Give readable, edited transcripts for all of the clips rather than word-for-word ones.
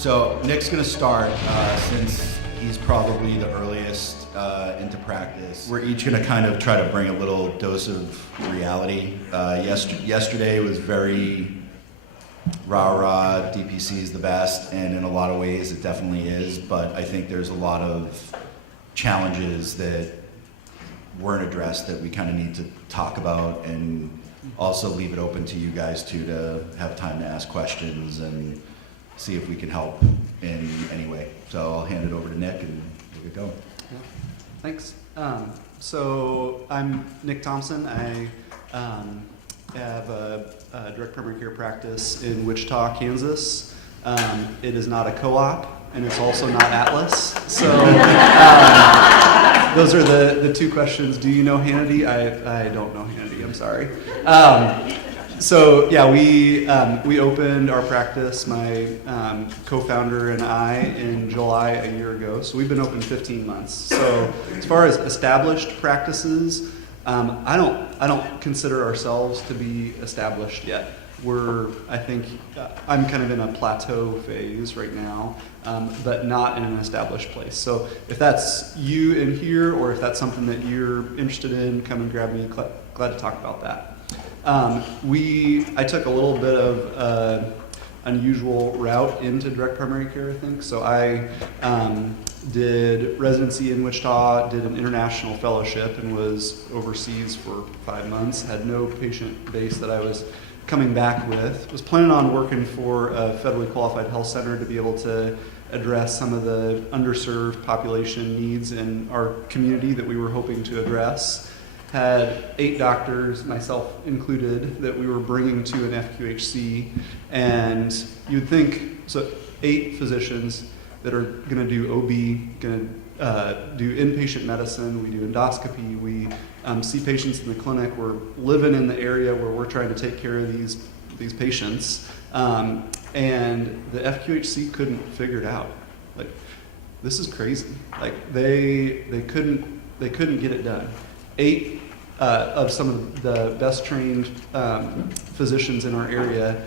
So Nick's going to start since he's probably the earliest into practice. We're each going to kind of try to bring a little dose of reality. Yesterday was very rah-rah, DPC is the best, and in a lot of ways it definitely is, but I think there's a lot of challenges that weren't addressed that we kind of need to talk about, and also leave it open to you guys too to have time to ask questions and see if we can help in any way. So I'll hand it over to Nick and we'll get going. Yeah. Thanks. So I'm Nick Thompson. I have a direct primary care practice in Wichita, Kansas. It is not a co-op, and it's also not Atlas. So those are the two questions. Do you know Hannity? I don't know Hannity. I'm sorry. So yeah, we opened our practice, my co-founder and I, in July a year ago. So we've been open 15 months. So as far as established practices, I don't consider ourselves to be established yet. I think I'm kind of in a plateau phase right now, but not in an established place. So if that's you in here, or if that's something that you're interested in, come and grab me. Glad to talk about that. I took a little bit of unusual route into direct primary care, I think. So I did residency in Wichita, did an international fellowship, and was overseas for 5 months. Had no patient base that I was coming back with. Was planning on working for a federally qualified health center to be able to address some of the underserved population needs in our community that we were hoping to address. Had 8 doctors, myself included, that we were bringing to an FQHC, and you'd think, so 8 physicians that are going to do OB, going to do inpatient medicine, we do endoscopy, we see patients in the clinic, we're living in the area where we're trying to take care of these patients, and the FQHC couldn't figure it out. Like, this is crazy. Like, they couldn't get it done. 8 of some of the best trained physicians in our area,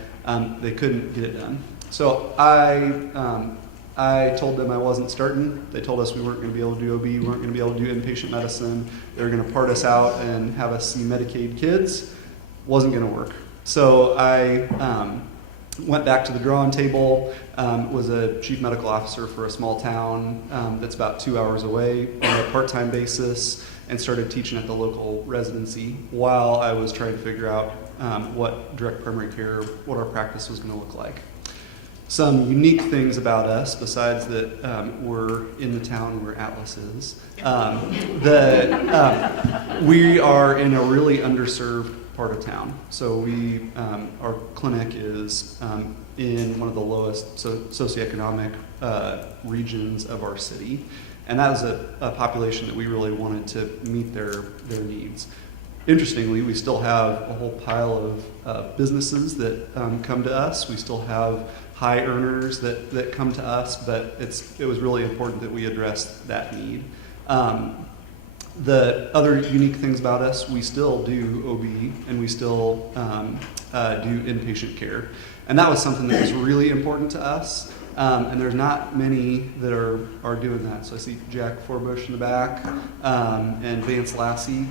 they couldn't get it done. So I told them I wasn't starting. They told us we weren't going to be able to do OB, we weren't going to be able to do inpatient medicine. They were going to part us out and have us see Medicaid kids. Wasn't going to work. So I went back to the drawing table, was a chief medical officer for a small town that's about 2 hours away on a part-time basis, and started teaching at the local residency while I was trying to figure out what direct primary care, what our practice was going to look like. Some unique things about us, besides that we're in the town where Atlas is, we are in a really underserved part of town. So our clinic is in one of the lowest socioeconomic regions of our city. And that was a population that we really wanted to meet their needs. Interestingly, we still have a whole pile of businesses that come to us. We still have high earners that come to us, but it was really important that we address that need. The other unique things about us, we still do OB, and we still do inpatient care. And that was something that was really important to us. And there's not many that are doing that. So I see Jack Forbush in the back, and Vance Lassie.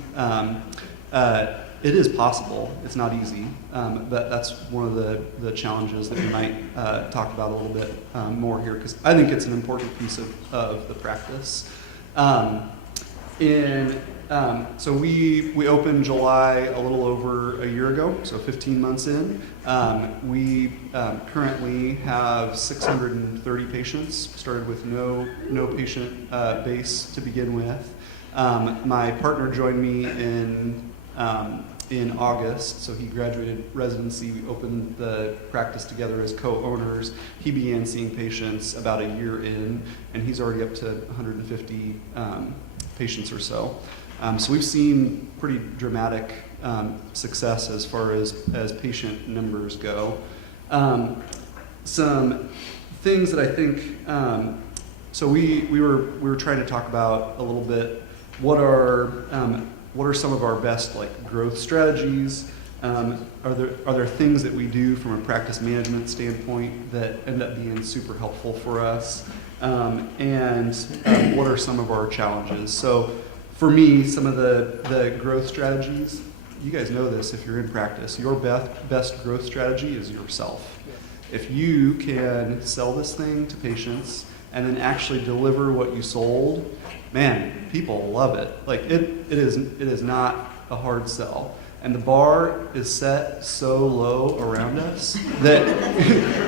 It is possible. It's not easy, but that's one of the challenges that we might talk about a little bit more here, because I think it's an important piece of the practice. So we opened July a little over a year ago, so 15 months in. We currently have 630 patients, started with no patient base to begin with. My partner joined me in August, so he graduated residency. We opened the practice together as co-owners. He began seeing patients about a year in, and he's already up to 150 patients or so. So we've seen pretty dramatic success as far as patient numbers go. Some things that I think, so we were trying to talk about a little bit what are some of our best growth strategies, Are there things that we do from a practice management standpoint that end up being super helpful for us? And what are some of our challenges? So for me, some of the growth strategies, you guys know this if you're in practice, your best growth strategy is yourself. If you can sell this thing to patients and then actually deliver what you sold, man, people love it. Like it is not a hard sell. And the bar is set so low around us that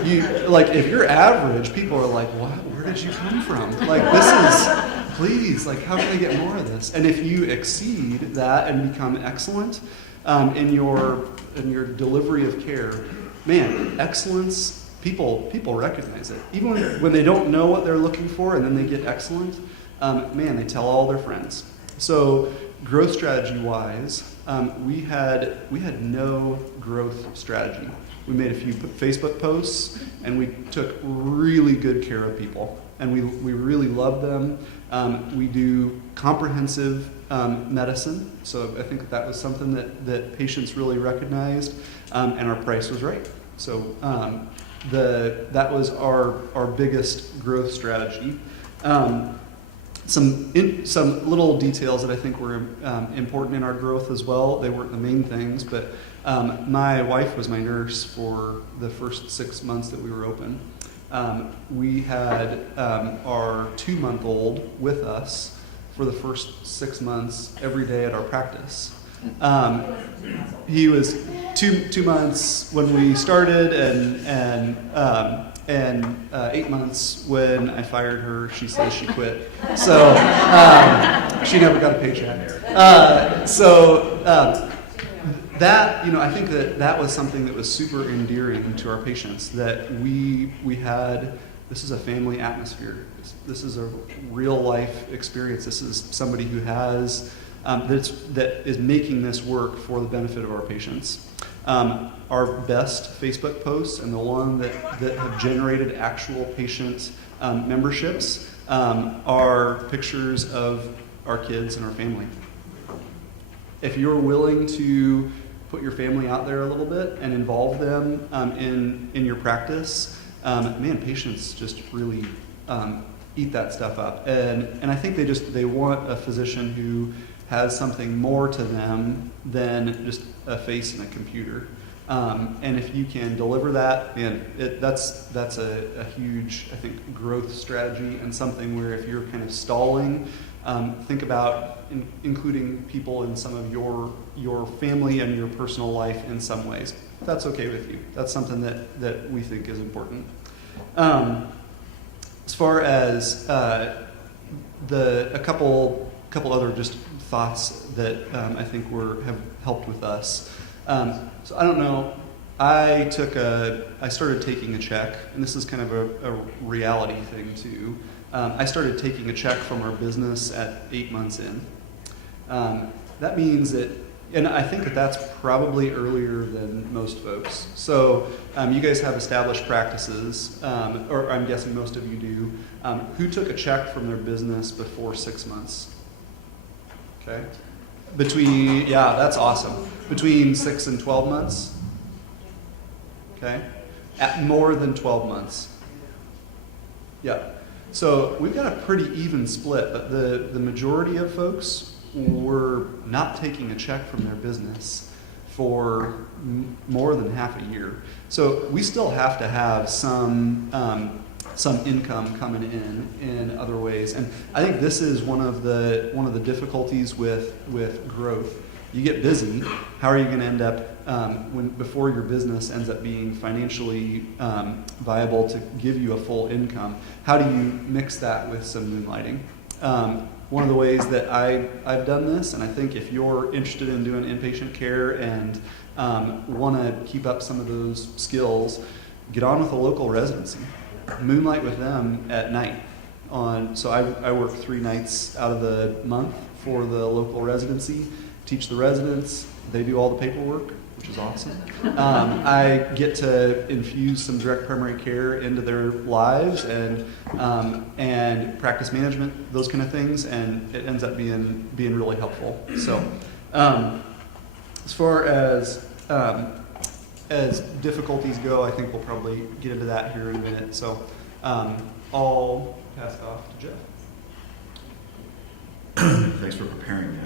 if you're average, people are like, what? Where did you come from? Like, this is, please, like, how can I get more of this? And if you exceed that and become excellent in your delivery of care, man, excellence, people recognize it. Even when they don't know what they're looking for and then they get excellent, man, they tell all their friends. So growth strategy wise, we had no growth strategy. We made a few Facebook posts, and we took really good care of people, and we really love them. We do comprehensive medicine, so I think that was something that patients really recognized, and our price was right. So that was our biggest growth strategy. Some little details that I think were important in our growth as well. They weren't the main things, but my wife was my nurse for the first 6 months that we were open. We had our 2-month-old with us for the first 6 months every day at our practice. He was two months when we started, and 8 months when I fired her. She says she quit, so she never got a paycheck. That, I think that was something that was super endearing to our patients, that we had. This is a family atmosphere. This is a real life experience. This is somebody who has that is making this work for the benefit of our patients. Our best Facebook posts and the one that have generated actual patient memberships are pictures of our kids and our family. If you're willing to put your family out there a little bit and involve them in your practice, man, patients just really eat that stuff up. And I think they want a physician who has something more to them than just a face and a computer. And if you can deliver that, man, that's a huge, I think, growth strategy, and something where if you're kind of stalling, think about including people in some of your family and your personal life in some ways. If that's okay with you. That's something that we think is important. As far as a couple other just thoughts that I think have helped with us. So I don't know. I started taking a check, and this is kind of a reality thing too. I started taking a check from our business at 8 months in. That means that, and I think that's probably earlier than most folks. So you guys have established practices, or I'm guessing most of you do. Who took a check from their business before 6 months? Okay. That's awesome. Between 6 and 12 months? Okay. At more than 12 months. Yeah. So we've got a pretty even split, but the majority of folks were not taking a check from their business for more than half a year. So we still have to have some income coming in other ways, and I think this is one of the difficulties with growth. You get busy. How are you going to end up before your business ends up being financially viable to give you a full income? How do you mix that with some moonlighting? One of the ways that I've done this, and I think if you're interested in doing inpatient care and want to keep up some of those skills, get on with a local residency. Moonlight with them at night. So I work 3 nights out of the month for the local residency, teach the residents. They do all the paperwork, which is awesome. I get to infuse some direct primary care into their lives and practice management, those kind of things, and it ends up being really helpful. So as far as as difficulties go, I think we'll probably get into that here in a minute. So I'll pass it off to Jeff. Thanks for preparing me.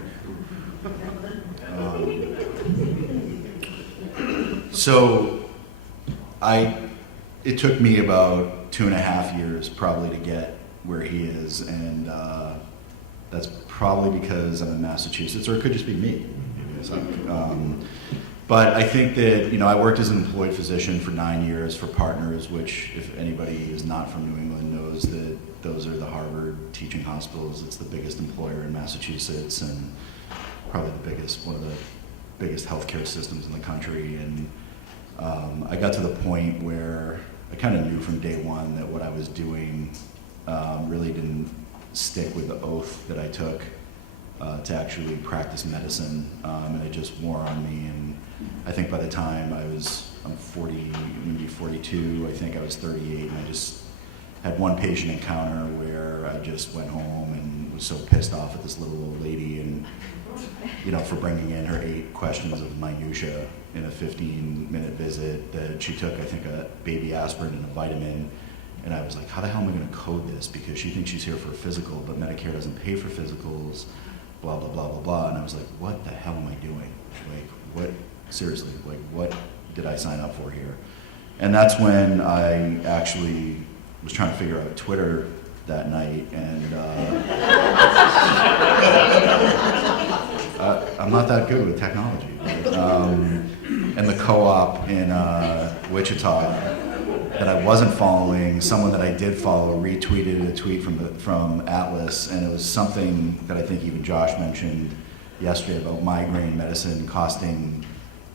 It took me about 2.5 years probably to get where he is, and that's probably because I'm in Massachusetts, or it could just be me. But I think that, I worked as an employed physician for 9 years for Partners, which, if anybody is not from New England, knows that those are the Harvard teaching hospitals. It's the biggest employer in Massachusetts, and probably one of the biggest healthcare systems in the country. And I got to the point where I kind of knew from day one that what I was doing really didn't stick with the oath that I took to actually practice medicine, and it just wore on me. And I think by the time I'm 40, maybe 42, I think I was 38, and I just had one patient encounter where I just went home and was so pissed off at this little old lady, and for bringing in her 8 questions of minutia in a 15-minute visit, that she took, I think, a baby aspirin and a vitamin. And I was like, how the hell am I going to code this? Because she thinks she's here for a physical, but Medicare doesn't pay for physicals, blah, blah, blah, blah, blah. And I was like, what the hell am I doing? Seriously, what did I sign up for here? And that's when I actually was trying to figure out Twitter that night, and I'm not that good with technology. And the co-op in Wichita that I wasn't following, someone that I did follow retweeted a tweet from Atlas, and it was something that I think even Josh mentioned yesterday about migraine medicine costing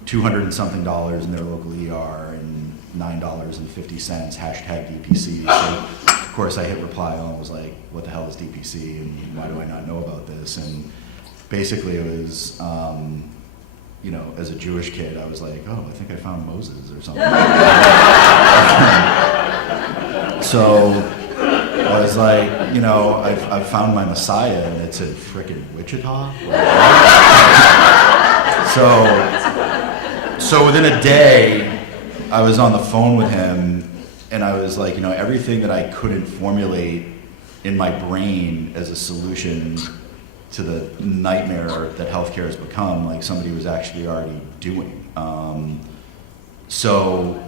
$200 and something in their local ER and $9.50, hashtag DPC. So of course I hit reply and was like, what the hell is DPC and why do I not know about this? And basically it was, as a Jewish kid, I was like, oh, I think I found Moses or something. So I was like, I've found my Messiah, and it's in frickin' Wichita. So within a day, I was on the phone with him, and I was like, everything that I couldn't formulate in my brain as a solution to the nightmare that healthcare has become, like somebody was actually already doing. So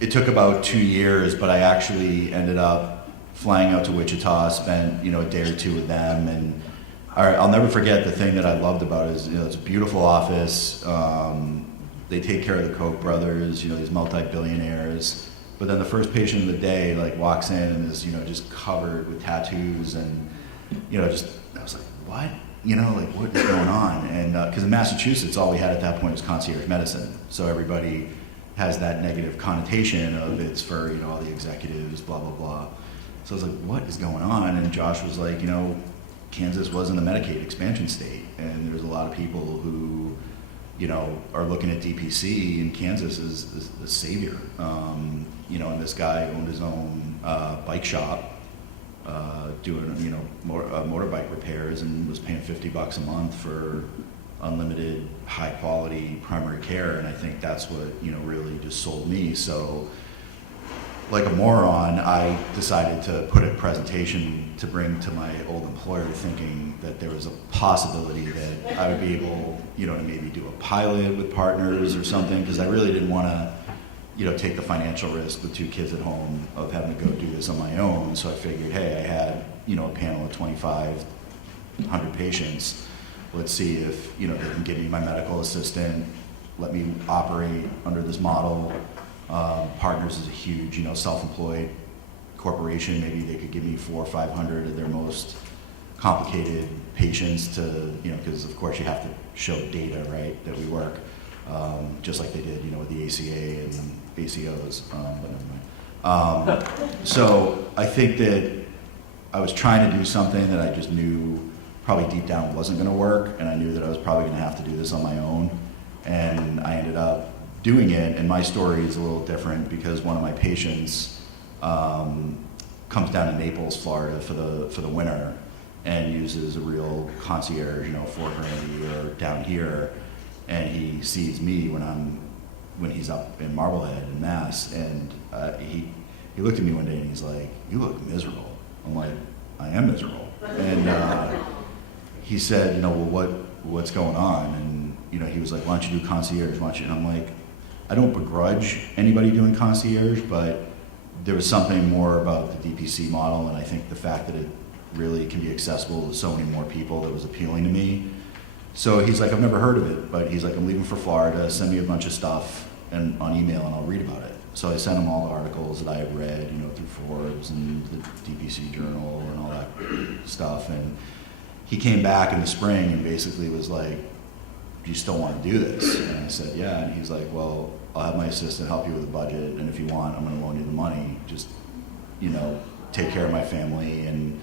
it took about 2 years, but I actually ended up flying out to Wichita, spent a day or two with them, and I'll never forget the thing that I loved about it is it's a beautiful office. They take care of the Koch brothers, these multi-billionaires. But then the first patient of the day walks in and is just covered with tattoos, and I was like, what? What is going on? And because in Massachusetts, all we had at that point was concierge medicine, so everybody has that negative connotation of it's for all the executives, blah blah blah. So I was like, what is going on? And Josh was like, Kansas wasn't a Medicaid expansion state, and there's a lot of people who are looking at DPC, and Kansas is the savior. And this guy owned his own bike shop, doing motorbike repairs, and was paying $50 a month for unlimited high quality primary care, and I think that's what really just sold me. So like a moron, I decided to put a presentation to bring to my old employer, thinking that there was a possibility that I would be able to maybe do a pilot with Partners or something, because I really didn't want to take the financial risk with 2 kids at home of having to go do this on my own. So I figured, hey, I had a panel of 2,500 patients. Let's see if they can give me my medical assistant, let me operate under this model. Partners is a huge self-employed corporation. Maybe they could give me 400 or 500 of their most complicated patients to because of course you have to show data, right, that we work, just like they did with the ACA and ACOs, but never mind. So I think that I was trying to do something that I just knew probably deep down wasn't going to work, and I knew that I was probably going to have to do this on my own, and I ended up doing it. And my story is a little different because one of my patients comes down to Naples, Florida for the winter, and uses a real concierge, $4 grand a year down here, and he sees me when I'm when he's up in Marblehead in Mass, and he looked at me one day and he's like, "You look miserable." I'm like, "I am miserable." And he said, "Well, what's going on?" And he was like, "Why don't you do concierge? Why don't you?" And I'm like, I don't begrudge anybody doing concierge, but there was something more about the DPC model, and I think the fact that it really can be accessible to so many more people that was appealing to me. So he's like, "I've never heard of it," but he's like, "I'm leaving for Florida, send me a bunch of stuff and on email and I'll read about it." So I sent him all the articles that I had read, through Forbes and the DPC Journal and all that stuff. And he came back in the spring and basically was like, "Do you still want to do this?" And I said, "Yeah." And he's like, "Well, I'll have my assistant help you with the budget, and if you want, I'm going to loan you the money. Just, take care of my family." And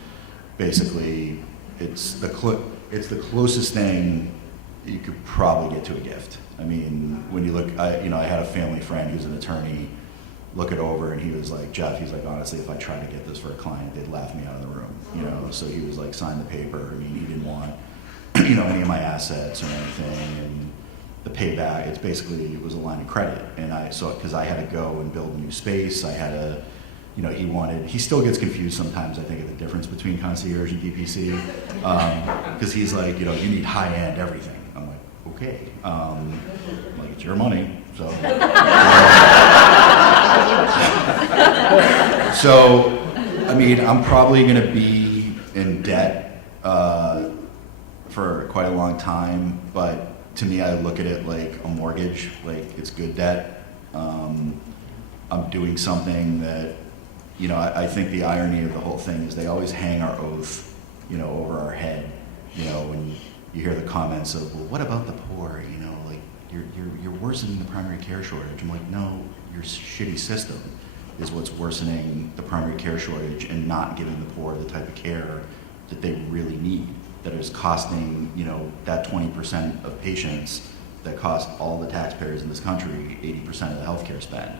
basically, it's the closest thing you could probably get to a gift. I mean, when you look, I had a family friend who's an attorney look it over, and he was like, "Jeff," he's like, "honestly, if I tried to get this for a client, they'd laugh me out of the room." So he was like, "Sign the paper." I mean, he didn't want any of my assets or anything, and the payback, it was a line of credit. And because I had to go and build a new space, I had to, he still gets confused sometimes, I think, of the difference between concierge and DPC, because he's like, "You need high-end everything." I'm like, "Okay, like, it's your money, so." So, I mean, I'm probably going to be in debt for quite a long time, but to me, I look at it like a mortgage, like it's good debt. I'm doing something that, I think the irony of the whole thing is they always hang our oath, over our head, when you hear the comments of, "Well, what about the poor?" Like, you're worsening the primary care shortage. I'm like, no, your shitty system is what's worsening the primary care shortage and not giving the poor the type of care that they really need, that is costing, that 20% of patients that cost all the taxpayers in this country 80% of the healthcare spend.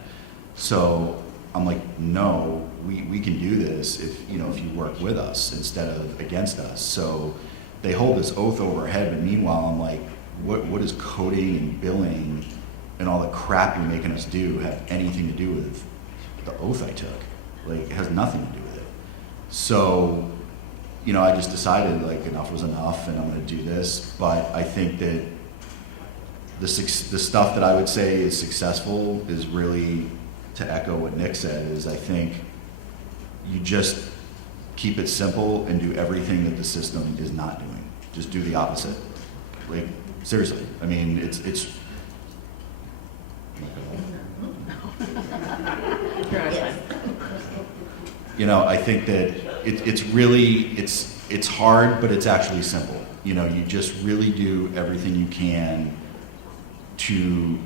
So I'm like, no, we can do this if you work with us instead of against us. So they hold this oath over our head, but meanwhile, I'm like, what is coding and billing and all the crap you're making us do have anything to do with the oath I took? Like, it has nothing to do with it. So, I just decided, like, enough was enough, and I'm going to do this. But I think that the stuff that I would say is successful is really, to echo what Nick said, is I think you just keep it simple and do everything that the system is not doing. Just do the opposite. Like, seriously. I mean, it's I think that it's really, it's hard, but it's actually simple. You just really do everything you can to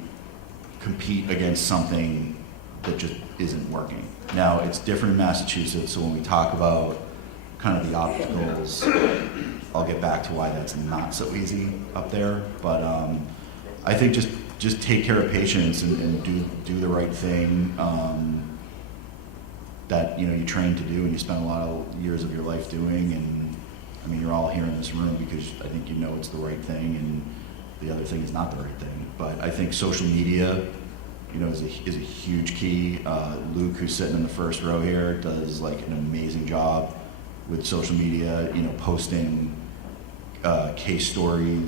compete against something that just isn't working. Now, it's different in Massachusetts, so when we talk about kind of the obstacles, I'll get back to why that's not so easy up there. But I think just take care of patients and do the right thing that you train to do and you spend a lot of years of your life doing. And I mean, you're all here in this room because I think it's the right thing, and the other thing is not the right thing. But I think social media, is a huge key. Luke, who's sitting in the first row here, does like an amazing job with social media. Posting case story,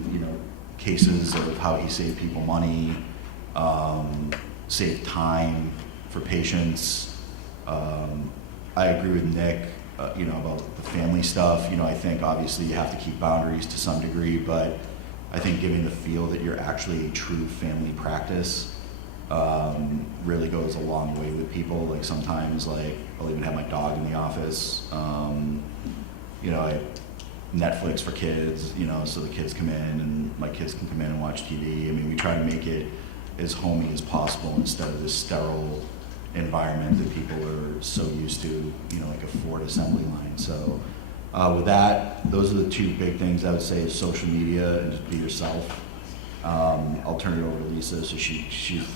cases of how he saved people money, saved time for patients. I agree with Nick, about the family stuff. I think obviously you have to keep boundaries to some degree, but I think giving the feel that you're actually a true family practice really goes a long way with people. Like sometimes, like I'll even have my dog in the office. I Netflix for kids, so the kids come in and my kids can come in and watch TV. I mean, we try to make it as homey as possible instead of this sterile environment that people are so used to, like a Ford assembly line. So with that, those are the two big things I would say is social media and just be yourself. I'll turn it over to Lisa. So she's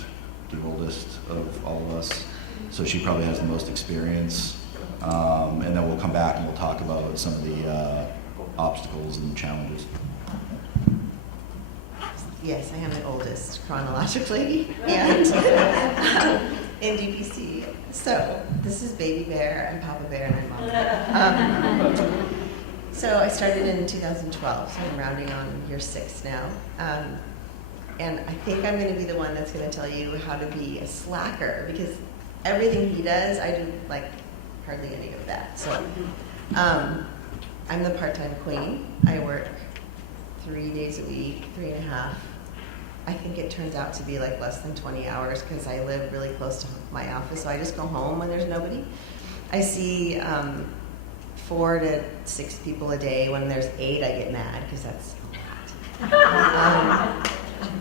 the oldest of all of us, so she probably has the most experience. And then we'll come back and we'll talk about some of the obstacles and challenges. Yes, I am the oldest chronologically and in DPC. So this is Baby Bear and Papa Bear and my mom. So I started in 2012, so I'm rounding on year 6 now. And I think I'm going to be the one that's going to tell you how to be a slacker, because everything he does, I do like hardly any of that. So I'm the part-time queen. I work 3 days a week, 3.5. I think it turns out to be like less than 20 hours because I live really close to my office, so I just go home when there's nobody. I see 4 to 6 people a day. When there's 8, I get mad because that's a lot.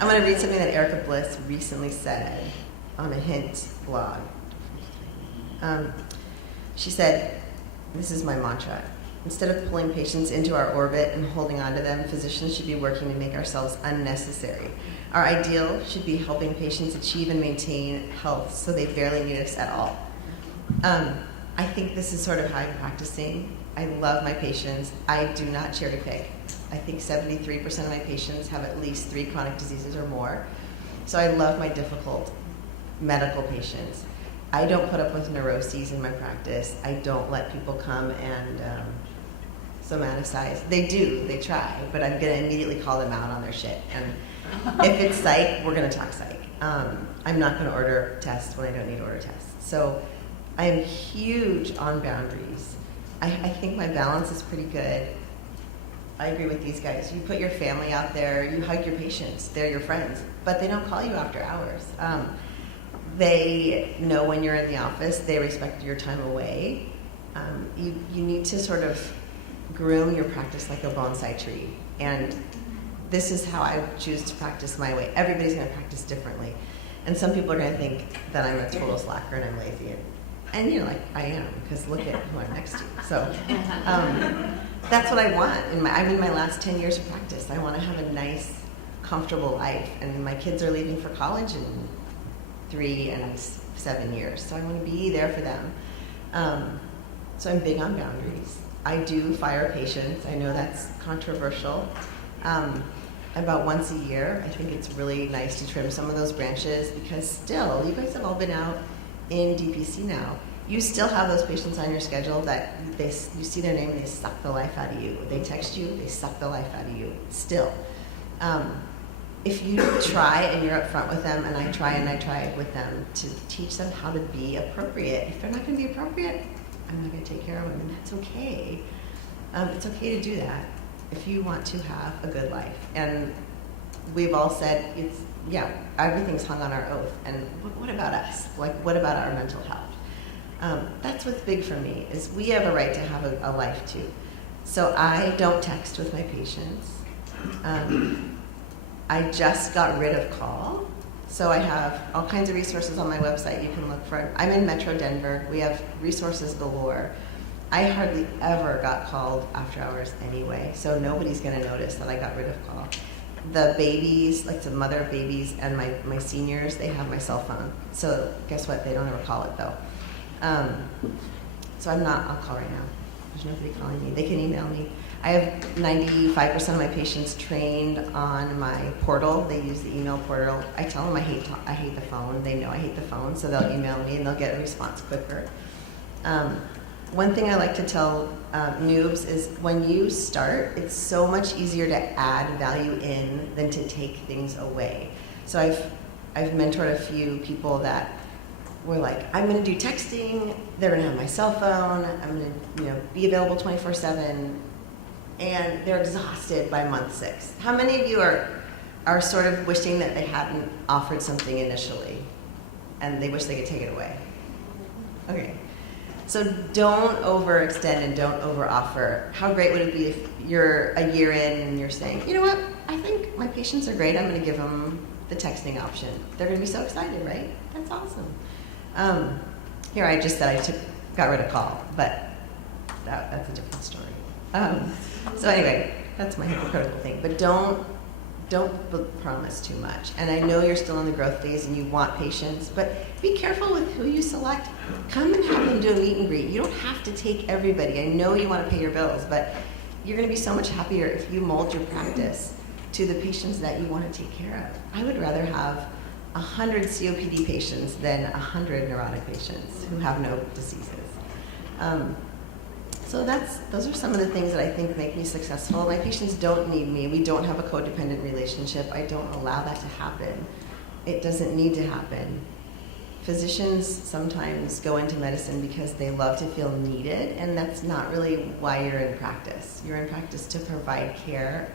I'm going to read something that Erica Bliss recently said on a Hint blog. She said, this is my mantra: instead of pulling patients into our orbit and holding on to them, physicians should be working to make ourselves unnecessary. Our ideal should be helping patients achieve and maintain health so they barely need us at all. I think this is sort of how I'm practicing. I love my patients. I do not cherry pick. I think 73% of my patients have at least 3 chronic diseases or more. So I love my difficult medical patients. I don't put up with neuroses in my practice. I don't let people come and somaticize. They do, they try, but I'm gonna immediately call them out on their shit. And if it's psych, we're gonna talk psych. I'm not gonna order tests when I don't need to order tests. So I'm huge on boundaries. I think my balance is pretty good. I agree with these guys. You put your family out there, you hug your patients, they're your friends, but they don't call you after hours. They know when you're in the office, they respect your time away. You need to sort of groom your practice like a bonsai tree. And this is how I choose to practice my way. Everybody's gonna practice differently. And some people are gonna think that I'm a total slacker and I'm lazy. And you know, like I am, because look at who I'm next to. So that's what I want. I'm in my last 10 years of practice. I want to have a nice, comfortable life. And my kids are leaving for college in 3 and 7 years. So I want to be there for them. So I'm big on boundaries. I do fire patients. I know that's controversial. About once a year, I think it's really nice to trim some of those branches, because still, you guys have all been out in DPC now. You still have those patients on your schedule that you see their name and they suck the life out of you. They text you, they suck the life out of you. Still. If you try and you're upfront with them, and I try with them to teach them how to be appropriate. If they're not going to be appropriate, I'm not going to take care of them, and that's okay. It's okay to do that if you want to have a good life. And we've all said everything's hung on our oath. And what about us? Like, what about our mental health? That's what's big for me, is we have a right to have a life too. So I don't text with my patients. I just got rid of call. So I have all kinds of resources on my website you can look for. I'm in Metro Denver. We have resources galore. I hardly ever got called after hours anyway, so nobody's gonna notice that I got rid of call. The babies, like the mother of babies and my seniors, they have my cell phone. So guess what? They don't ever call it though. So I'll call right now. There's nobody calling me. They can email me. I have 95% of my patients trained on my portal. They use the email portal. I tell them I hate the phone. They know I hate the phone, so they'll email me and they'll get a response quicker. One thing I like to tell noobs is when you start, it's so much easier to add value in than to take things away. So I've mentored a few people that were like, I'm going to do texting, they're going to have my cell phone, I'm going to be available 24/7, and they're exhausted by month 6. How many of you are sort of wishing that they hadn't offered something initially and they wish they could take it away? Okay. So don't overextend and don't overoffer. How great would it be if you're a year in and you're saying, you know what, I think my patients are great, I'm going to give them the texting option. They're going to be so excited, right? That's awesome. Here I just said I got rid of call, but that's a different story. So anyway, that's my hypocritical thing. But don't promise too much. And I know you're still in the growth phase and you want patients, but be careful with who you select. Come and have them do a meet and greet. You don't have to take everybody. I know you want to pay your bills, but you're going to be so much happier if you mold your practice to the patients that you want to take care of. I would rather have 100 COPD patients than 100 neurotic patients who have no diseases. So those are some of the things that I think make me successful. My patients don't need me. We don't have a codependent relationship. I don't allow that to happen. It doesn't need to happen. Physicians sometimes go into medicine because they love to feel needed, and that's not really why you're in practice. You're in practice to provide care,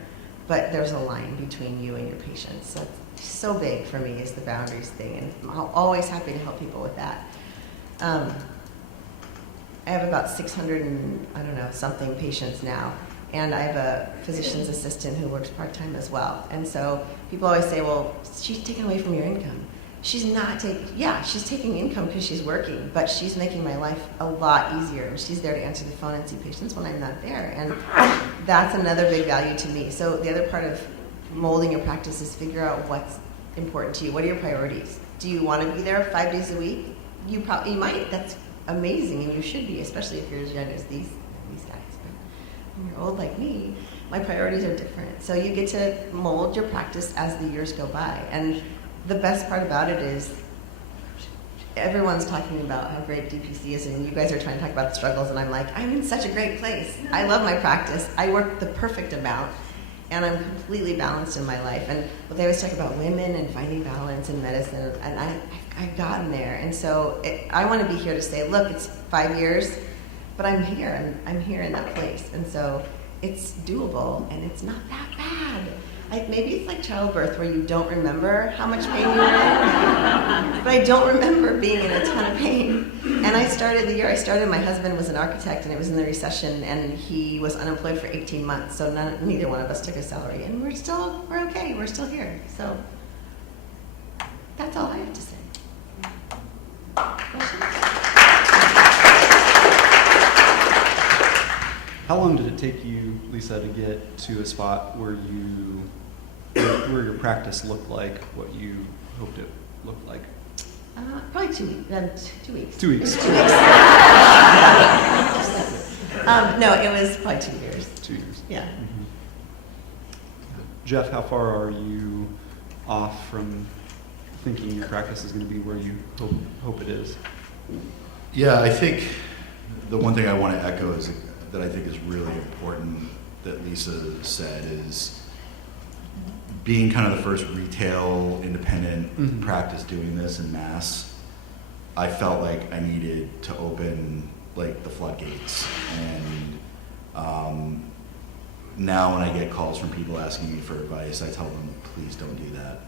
but there's a line between you and your patients. So it's so big for me is the boundaries thing, and I'm always happy to help people with that. I have about 600 and something patients now, and I have a physician's assistant who works part-time as well. And so people always say, well, she's taking away from your income. She's not she's taking income because she's working, but she's making my life a lot easier, and she's there to answer the phone and see patients when I'm not there, and that's another big value to me. So the other part of molding your practice is figure out what's important to you. What are your priorities? Do you want to be there 5 days a week? You might. That's amazing, and you should be, especially if you're as young as these guys. But when you're old like me, my priorities are different. So you get to mold your practice as the years go by. And the best part about it is everyone's talking about how great DPC is, and you guys are trying to talk about the struggles, and I'm like, I'm in such a great place. I love my practice. I work the perfect amount, and I'm completely balanced in my life. And they always talk about women and finding balance in medicine, and I've gotten there. And so I want to be here to say, look, it's 5 years, but I'm here. I'm here in that place. And so it's doable, and it's not that bad. Maybe it's like childbirth where you don't remember how much pain you were in, but I don't remember being in a ton of pain. And the year I started, my husband was an architect, and it was in the recession, and he was unemployed for 18 months, so neither one of us took a salary, and we're okay, we're still here. So that's all I have to say. Questions? How long did it take you, Lisa, to get to a spot where your practice looked like what you hoped it looked like? Probably 2 weeks. 2 weeks. 2 weeks. 2 weeks. No, it was probably 2 years. 2 years. Yeah. Mm-hmm. Jeff, how far are you off from thinking your practice is going to be where you hope it is? Yeah, I think the one thing I want to echo is that I think is really important that Lisa said is being kind of the first retail independent practice doing this in Mass. I felt like I needed to open like the floodgates, and now when I get calls from people asking me for advice, I tell them, please don't do that.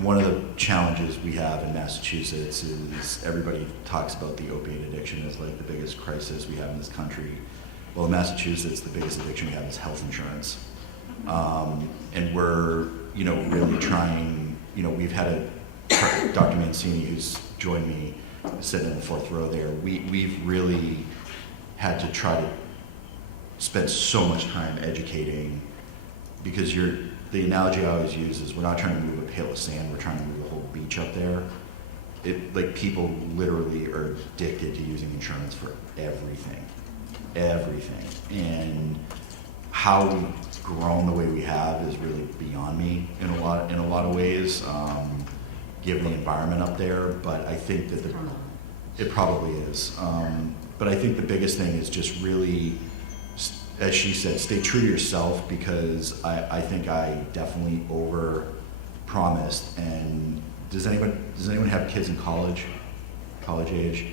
One of the challenges we have in Massachusetts is everybody talks about the opiate addiction as like the biggest crisis we have in this country. Well, in Massachusetts, the biggest addiction we have is health insurance. And we're, really trying, we've had Dr. Mancini, who's joined me, sitting in the fourth row there. We've really had to try to spend so much time educating, because the analogy I always use is we're not trying to move a pail of sand, we're trying to move a whole beach up there. People literally are addicted to using insurance for everything. And how we've grown the way we have is really beyond me in a lot of ways, given the environment up there. But I think that it probably is. But I think the biggest thing is just really, as she said, stay true to yourself, because I think I definitely over-promised. And does anyone have kids in college age?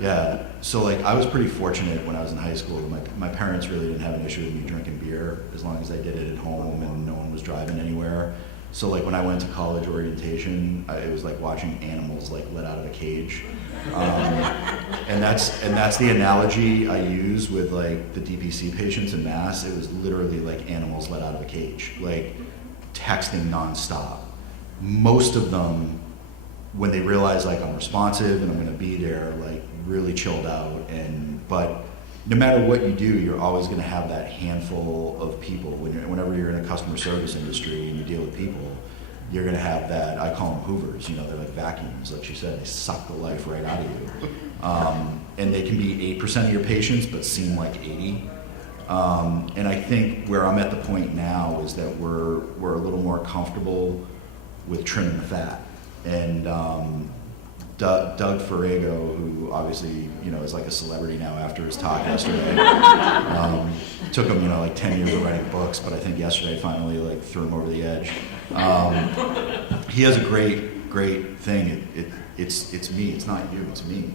Yeah. So I was pretty fortunate when I was in high school. My parents really didn't have an issue with me drinking beer as long as I did it at home and no one was driving anywhere. So when I went to college orientation, it was like watching animals let out of a cage. And that's the analogy I use with the DPC patients in Mass. It was literally like animals let out of a cage, texting nonstop. Most of them, when they realize I'm responsive and I'm going to be there, really chilled out. But no matter what you do, you're always going to have that handful of people. Whenever you're in a customer service industry and you deal with people, you're going to have that. I call them hoovers. They're like vacuums, like she said. They suck the life right out of you. And they can be 8% of your patients, but seem like 80. And I think where I'm at the point now is that we're a little more comfortable with trimming the fat. And Doug Ferrago, who obviously, is like a celebrity now after his talk yesterday, took him, like 10 years of writing books, but I think yesterday finally like threw him over the edge. He has a great thing. It's me. It's not you. It's me.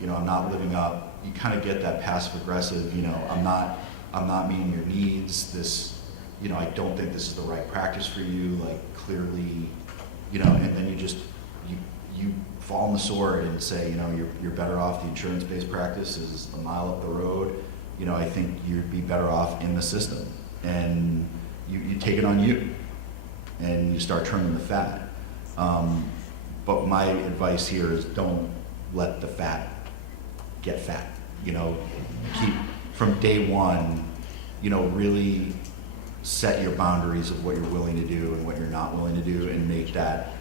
I'm not living up. You kind of get that passive aggressive. I'm not meeting your needs. This, I don't think this is the right practice for you. Like clearly, and then you fall on the sword and say, you're better off. The insurance-based practice is a mile up the road. I think you'd be better off in the system, and you take it on you, and you start trimming the fat. But my advice here is don't let the fat get fat. Keep from day one, really set your boundaries of what you're willing to do and what you're not willing to do, and make that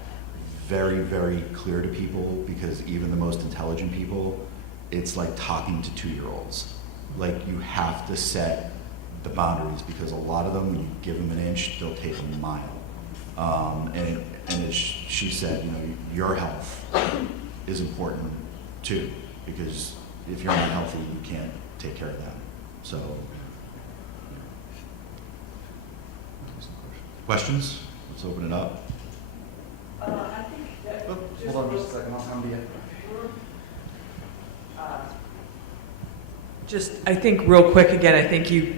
very, very clear to people, because even the most intelligent people, it's like talking to 2-year-olds. Like you have to set the boundaries, because a lot of them, you give them an inch, they'll take a mile. And as she said, your health is important too, because if you're not healthy, you can't take care of them. So, questions? Let's open it up. I think that Hold on just a second, I'll come to you. just, I think real quick again, I think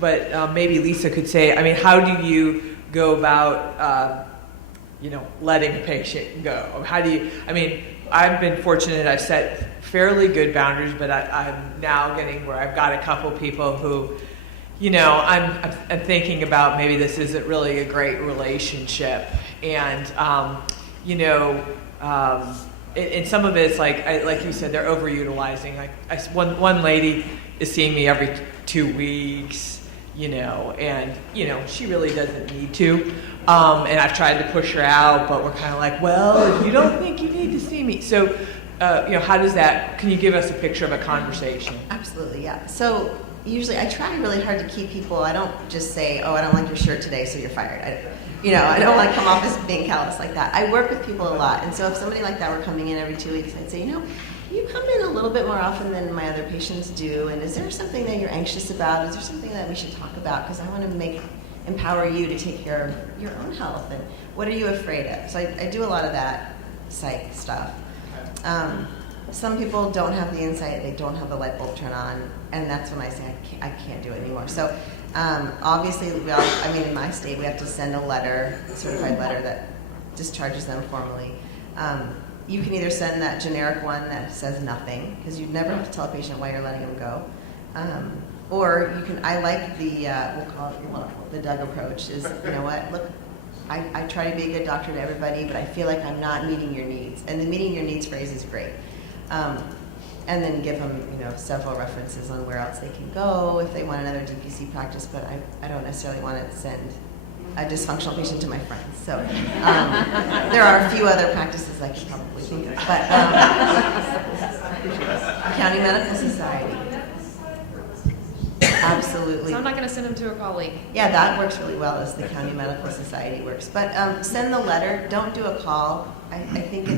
but maybe Lisa could say, how do you go about, letting a patient go? How do you, I've been fortunate, I've set fairly good boundaries, but I'm now getting where I've got a couple people who, I'm thinking about maybe this isn't really a great relationship. And, and some of it's like you said, they're overutilizing. One lady is seeing me every 2 weeks, and, she really doesn't need to. And I've tried to push her out, but we're kind of like, well, if you don't think you need to see me. So, how does that, can you give us a picture of a conversation? Absolutely, yeah. So usually I try really hard to keep people, I don't just say, oh, I don't like your shirt today, so you're fired. I don't want to come off as being callous like that. I work with people a lot, and so if somebody like that were coming in every 2 weeks, I'd say, you come in a little bit more often than my other patients do, and is there something that you're anxious about? Is there something that we should talk about? Because I want to empower you to take care of your own health, and what are you afraid of? So I do a lot of that psych stuff. Some people don't have the insight, they don't have the light bulb turn on, and that's when I say I can't do it anymore. So obviously, in my state, we have to send a certified letter that discharges them formally. You can either send that generic one that says nothing, because you never have to tell a patient why you're letting them go. Or you can, I like we'll call it the Doug approach, is, look, I try to be a good doctor to everybody, but I feel like I'm not meeting your needs. And the meeting your needs phrase is great. And then give them, several references on where else they can go if they want another DPC practice, but I don't necessarily want to send a dysfunctional patient to my friends. So there are a few other practices I could probably think of. But County Medical Society. Absolutely. So I'm not going to send them to a colleague. Yeah, that works really well as the County Medical Society works. But send the letter. Don't do a call. I think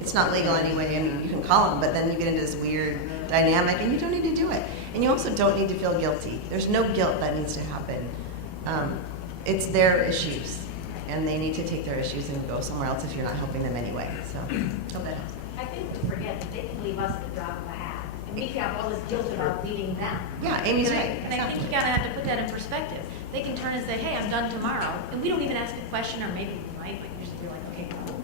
it's not legal anyway. You can call them, but then you get into this weird dynamic, and you don't need to do it. And you also don't need to feel guilty. There's no guilt that needs to happen. It's their issues, and they need to take their issues and go somewhere else if you're not helping them anyway. So, hope that helps. I think we forget that they can leave us at the drop of a hat, and we have all this guilt about leaving them. Yeah, Amy's right. And I think you gotta have to put that in perspective. They can turn and say, hey, I'm done tomorrow, and we don't even ask a question, or maybe we might, but usually we're like, okay, cool.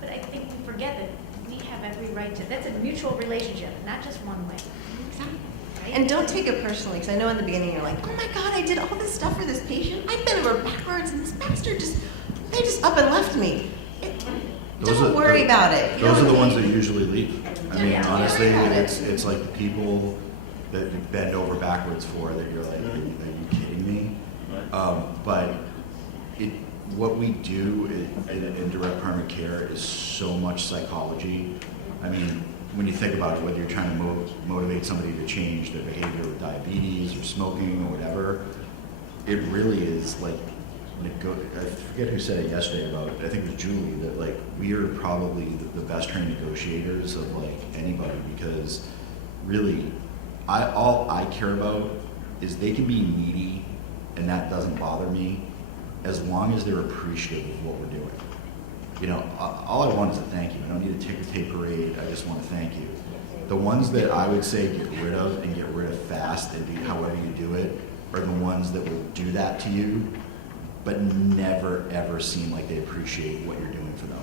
But I think we forget that we have every right to, that's a mutual relationship, not just one way. Exactly. Right? And don't take it personally, because I know in the beginning you're like, oh my God, I did all this stuff for this patient. I bent over backwards, and this bastard they just up and left me. Don't worry about it. Those are the ones that usually leave. Yeah. Honestly, it's like the people that you bend over backwards for that you're like, are you kidding me? But what we do in direct primary care is so much psychology. I mean, when you think about it, whether you're trying to motivate somebody to change their behavior with diabetes or smoking or whatever, it really is like, I forget who said it yesterday about, I think it was Julie, that like we are probably the best trained negotiators of like anybody, because really, all I care about is they can be needy, and that doesn't bother me, as long as they're appreciative of what we're doing. You know, all I want is a thank you. I don't need a ticker tape parade. I just want to thank you. The ones that I would say get rid of, and get rid of fast, and do however you do it, are the ones that will do that to you, but never ever seem like they appreciate what you're doing for them,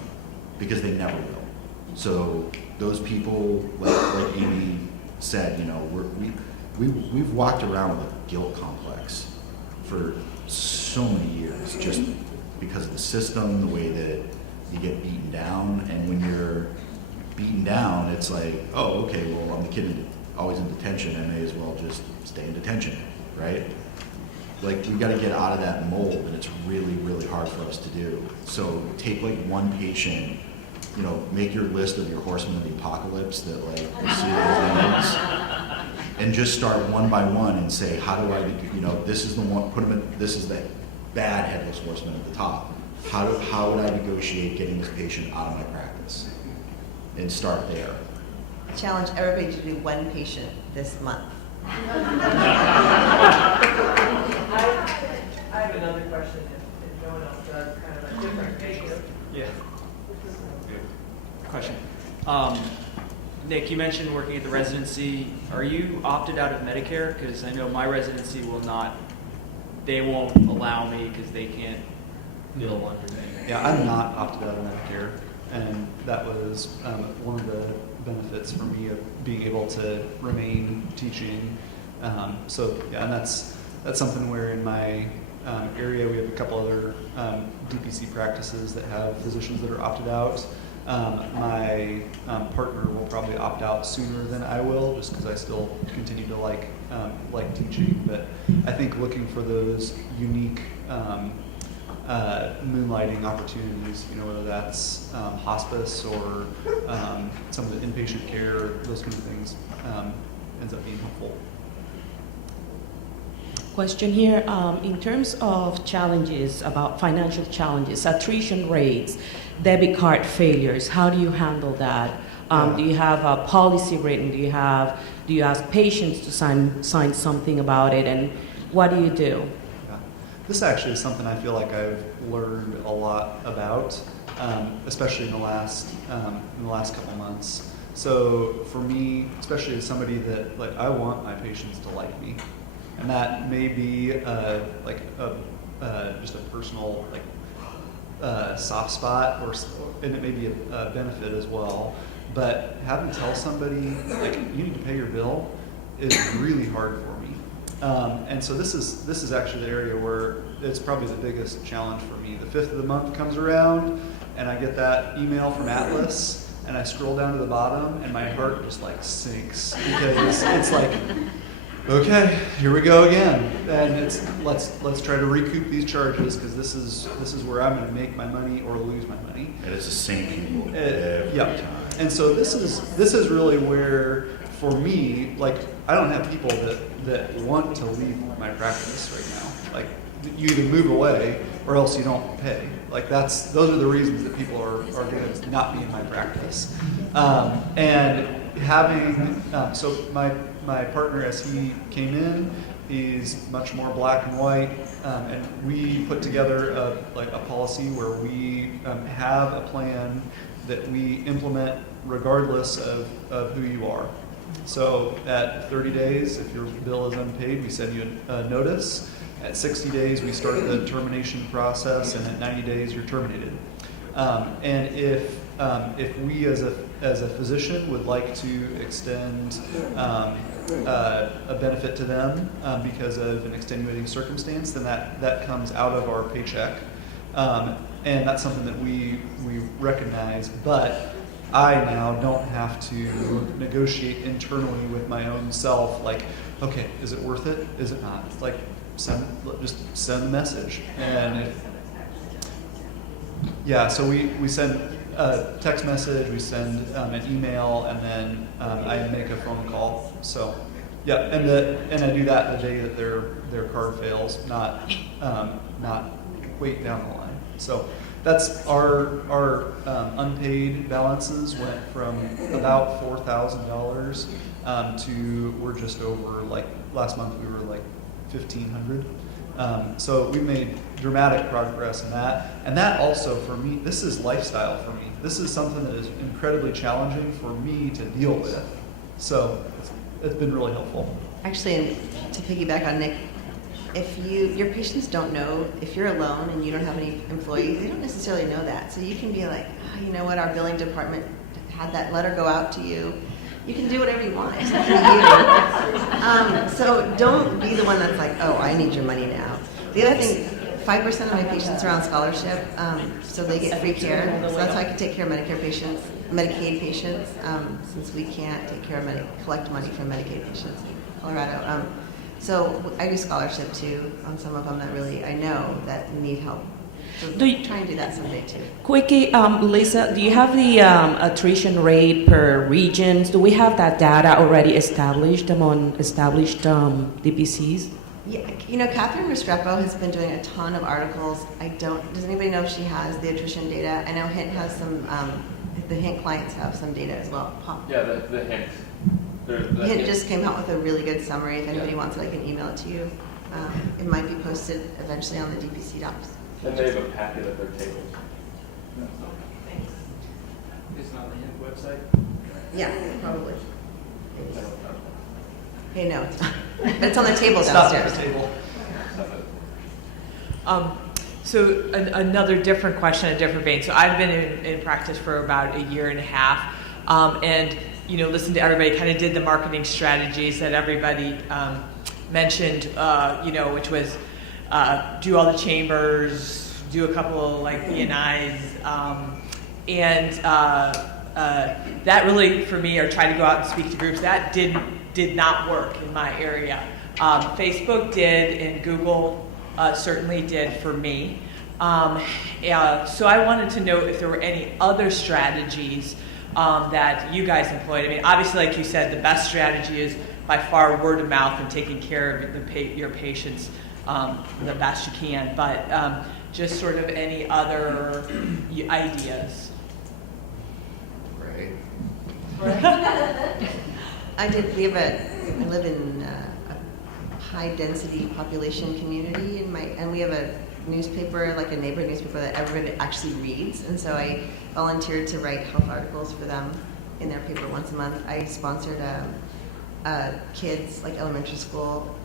because they never will. So those people, like Amy said, you know, we've walked around with a guilt complex for so many years, just because of the system, the way that you get beaten down. And when you're beaten down, it's like, oh, okay, well, I'm the kid always in detention. I may as well just stay in detention, right? Like, we got to get out of that mold, and it's really, really hard for us to do. So take like one patient, you know, make your list of your horsemen of the apocalypse that like you see those names, and just start one by one and say, how do I, you know, this is the one, put them in, this is the bad headless horseman at the top. How would I negotiate getting this patient out of my practice? And start there. Challenge everybody to do one patient this month. I have another question if no one else does, kind of a different patient. Yeah. Question. Nick, you mentioned working at the residency. Are you opted out of Medicare? Because I know my residency will not, they won't allow me because they can't bill under Medicare. Yeah, I'm not opted out of Medicare, and that was one of the benefits for me of being able to remain teaching. So yeah, and that's something where in my area we have a couple other DPC practices that have physicians that are opted out. My partner will probably opt out sooner than I will, just because I still continue to like teaching. But I think looking for those unique moonlighting opportunities, you know, whether that's hospice or some of the inpatient care, those kind of things, ends up being helpful. Question here, in terms of challenges, about financial challenges, attrition rates, debit card failures, how do you handle that? Do you have a policy written? Do you ask patients to sign something about it, and what do you do? Yeah. This actually is something I feel like I've learned a lot about, especially in the last couple months. So for me, especially as somebody that, like, I want my patients to like me. And that may be just a personal soft spot, and it may be a benefit as well. But having to tell somebody like you need to pay your bill is really hard for me. And so this is actually the area where it's probably the biggest challenge for me. The 5th of the month comes around, and I get that email from Atlas, and I scroll down to the bottom, and my heart just like sinks, because it's like, okay, here we go again, and it's let's try to recoup these charges, because this is where I'm going to make my money or lose my money. And it's the same people every time. And so this is really where, for me, like, I don't have people that want to leave my practice right now. Like, you either move away or else you don't pay. Like, those are the reasons that people are going to not be in my practice. And having so my partner, as he came in, is much more black and white, and we put together a policy where we have a plan that we implement regardless of who you are. So at 30 days, if your bill is unpaid, we send you a notice. At 60 days, we start the termination process, and at 90 days, you're terminated. And if we as a physician would like to extend a benefit to them because of an extenuating circumstance, then that comes out of our paycheck. And that's something that we recognize, but I now don't have to negotiate internally with my own self, like, okay, is it worth it? Is it not? Like, just send the message. And Yeah, so we send a text message, we send an email, and then I make a phone call. So, yeah, and I do that the day that their card fails, not wait down the line. So that's our unpaid balances went from about $4,000 to we're just over, like last month we were like 1,500. So we made dramatic progress in that. And that also, for me, this is lifestyle for me. This is something that is incredibly challenging for me to deal with. So it's been really helpful. Actually, and to piggyback on Nick, if your patients don't know, if you're alone and you don't have any employees, they don't necessarily know that. So you can be like, oh, you know what, our billing department had that letter go out to you. You can do whatever you want. It's up to you. So don't be the one that's like, oh, I need your money now. The other thing, 5% of my patients are on scholarship, so they get free care. So that's how I can take care of Medicare patients, Medicaid patients, since we can't take care of collect money from Medicaid patients in Colorado. So I do scholarship too on some of them that really I know that need help. So try and do that someday too. Quickie, Lisa, do you have the attrition rate per regions? Do we have that data already established among established DPCs? Yeah, you know, Catherine Restrepo has been doing a ton of articles. Does anybody know if she has the attrition data? I know Hint has some, the Hint clients have some data as well. Yeah, the Hint. Hint just came out with a really good summary. If anybody wants it, I can email it to you. It might be posted eventually on the DPC docs. And they have a packet of their tables. Thanks. It's not the Hint website? Yeah, probably. Okay, no, it's not. But it's on the table Stop at downstairs. the table. So another different question, a different vein. So I've been in practice for about a year and a half, and listened to everybody. Kind of did the marketing strategies that everybody mentioned, which was do all the chambers, do a couple of like BNIs, and that really for me, or try to go out and speak to groups. That did not work in my area. Facebook did, and Google certainly did for me. So I wanted to know if there were any other strategies that you guys employed. I mean, obviously, like you said, the best strategy is by far word of mouth and taking care of your patients the best you can. But just sort of any other ideas. Right. I live in a high density population community and we have a newspaper, like a neighborhood newspaper that everybody actually reads. And so I volunteered to write health articles for them in their paper once a month. I sponsored a kids, like elementary school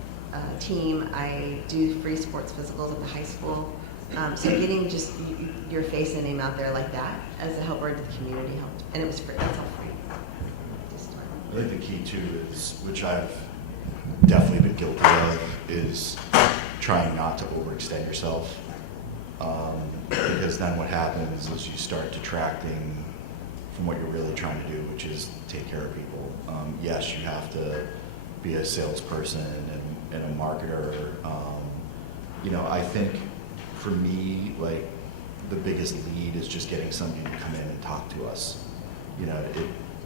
team. I do free sports physicals at the high school. So getting just your face and name out there like that as a helper to the community helped. And it was free, that's all free. I think the key too is, which I've definitely been guilty of, is trying not to overextend yourself. Because then what happens is you start detracting from what you're really trying to do, which is take care of people. Yes, you have to be a salesperson and a marketer. I think for me, like the biggest lead is just getting somebody to come in and talk to us.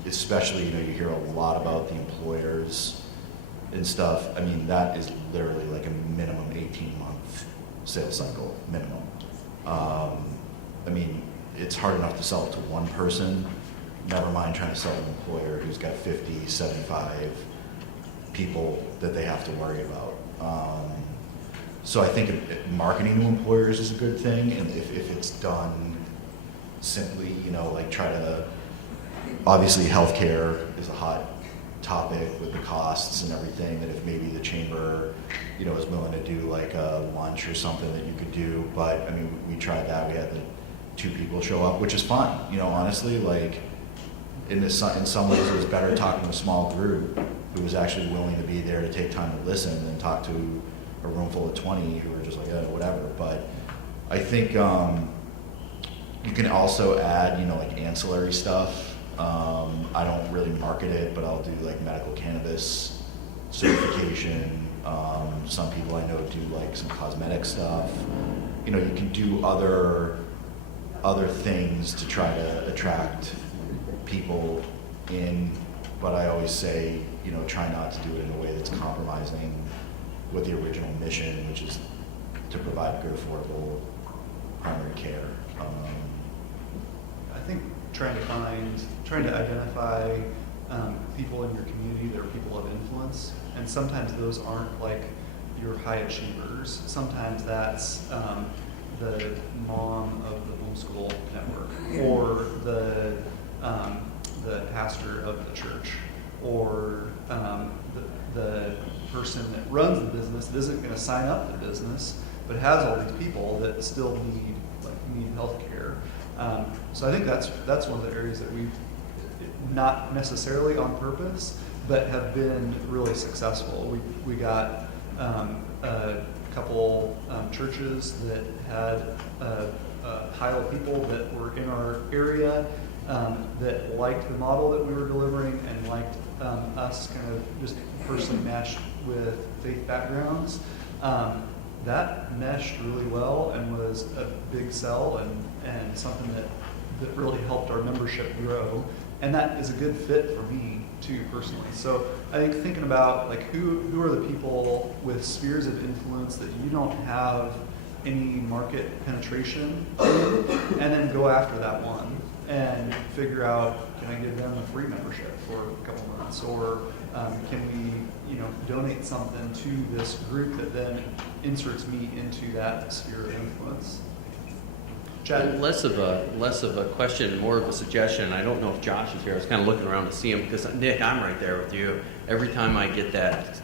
Especially, you hear a lot about the employers and stuff. I mean, that is literally like a minimum 18-month sales cycle, minimum. I mean, it's hard enough to sell it to one person, never mind trying to sell an employer who's got 50, 75 people that they have to worry about. So I think marketing to employers is a good thing, and if it's done simply, like try to, obviously healthcare is a hot topic with the costs and everything, that if maybe the chamber, is willing to do like a lunch or something that you could do. But I mean, we tried that. We had the 2 people show up, which is fun. Honestly, like in some ways it was better talking to a small group who was actually willing to be there to take time to listen than talk to a room full of 20 who were just like, whatever. But I think you can also add, like ancillary stuff. I don't really market it, but I'll do like medical cannabis certification. Some people I know do like some cosmetic stuff. You can do other other things to try to attract people in, but I always say, you know, try not to do it in a way that's compromising with the original mission, which is to provide good, affordable primary care. I think trying to identify people in your community that are people of influence, and sometimes those aren't like your high achievers. Sometimes that's the mom of the homeschool network, or the pastor of the church, or the person that runs the business that isn't going to sign up the business, but has all these people that still need health care. So I think that's one of the areas that we've, not necessarily on purpose, but have been really successful. We got a couple churches that had a pile of people that were in our area that liked the model that we were delivering and liked us kind of just personally matched with faith backgrounds. That meshed really well and was a big sell and something that really helped our membership grow. And that is a good fit for me too, personally. So I think thinking about like who are the people with spheres of influence that you don't have any market penetration in, and then go after that one and figure out, can I give them a free membership for a couple months, or can we, donate something to this group that then inserts me into that sphere of influence. Chad? Less of a question, more of a suggestion. I don't know if Josh is here. I was kind of looking around to see him because Nick, I'm right there with you. Every time I get that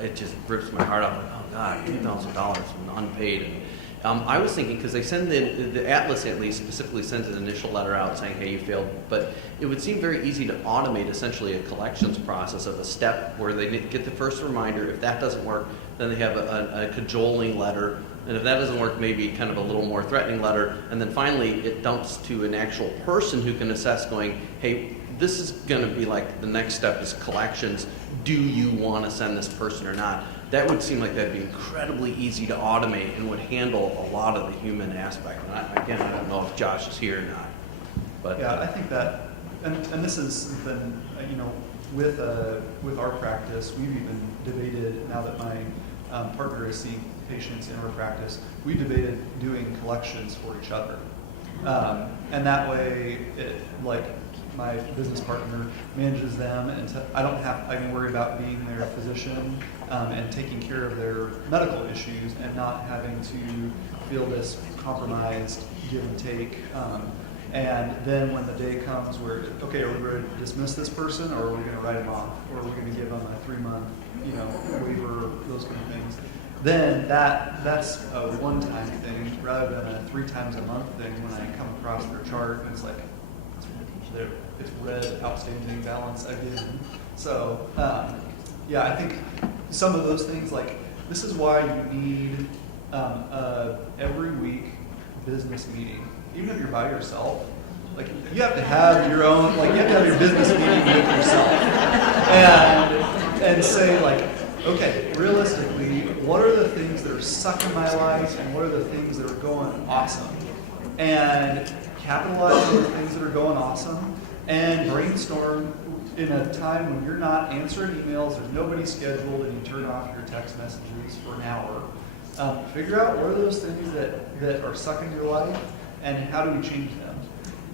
it just rips my heart out. Like, oh God, $2,000 from unpaid. And I was thinking, because they send the Atlas at least specifically sends an initial letter out saying, hey, you failed. But it would seem very easy to automate essentially a collections process of a step where they get the first reminder. If that doesn't work, then they have a cajoling letter. And if that doesn't work, maybe kind of a little more threatening letter. And then finally, it dumps to an actual person who can assess going, hey, this is going to be like the next step is collections. Do you want to send this person or not? That would seem like that'd be incredibly easy to automate and would handle a lot of the human aspect. And again, I don't know if Josh is here or not. But yeah, I think that, and this is something, with our practice, we've even debated, now that my partner is seeing patients in our practice, we debated doing collections for each other. And that way, my business partner manages them, and I can worry about being their physician and taking care of their medical issues and not having to feel this compromised give and take. And then when the day comes where, okay, are we ready to dismiss this person, or are we going to write him off, or are we going to give them a 3-month, waiver, those kind of things? Then that's a one-time thing rather than a 3 times a month thing. When I come across their chart and it's like, it's red, outstanding balance again. So, I think some of those things, like, this is why you need every week business meeting. Even if you're by yourself, like, you have to have your own, you have to have your business meeting with yourself. And say, like, okay, realistically, what are the things that are sucking my life and what are the things that are going awesome? And capitalize on the things that are going awesome and brainstorm in a time when you're not answering emails, there's nobody scheduled, and you turn off your text messages for an hour. Figure out what are those things that are sucking your life and how do we change them?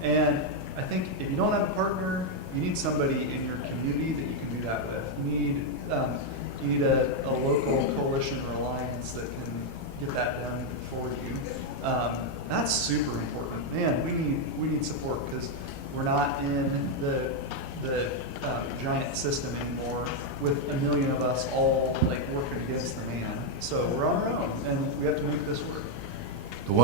And I think if you don't have a partner, you need somebody in your community that you can do that with. You need a local coalition or alliance that can get that done for you. That's super important. Man, we need support because we're not in the giant system anymore with a million of us all working against the man. So we're on our own, and we have to make this work.